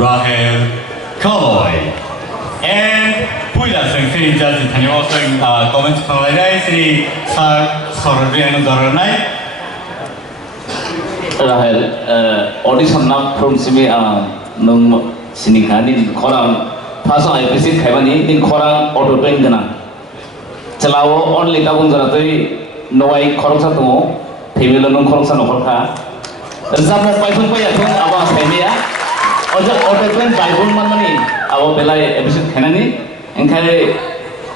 Raheli, and Puila Singh Judge Tanyosing comments from Raheli Sororian Doranai. Raheli, audition now from Simi Nung Sinikani, Koran, Pasa, I visit Kevani in Koran auto Bengana. Chalao only Kabunzatui, no I Korosatu, Pivilum Korosan Horka. Example 5.5 about Semia, or the auto by money, our Belay episode Canani, and carry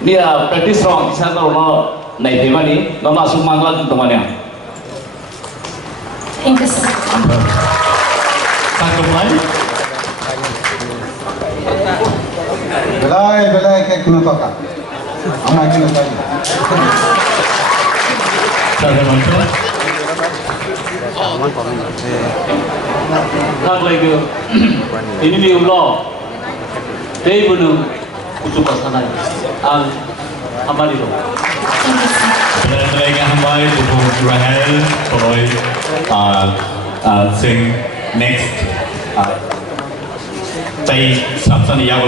near practice from Santa or Naivani, Lama Sumanga to Mania. Thank you, sir. Belai kayak kuno toka. Amat kuno toka. Not like ini di ulo, day bunu ujuk pasangan, hambari lo. Lagi hambari untuk Raheli, kalau sing next, tay samsani ya